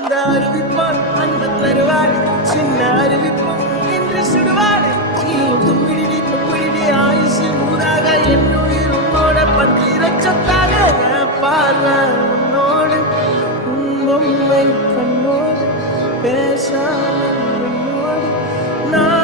அந்த அறிவிப்பால் அந்த தருவாள் சின்ன அறிவிப்பும் என்று சுடுவாள் தும்பிடி தும்பிடி ஆயுசு நூறாக என்னுயிர் உன்னோட பந்திர சொத்தாக பார்வை உன்னோடு உன் பொம்மை கண்ணோடு பேசாமல் உன்னோடு நான்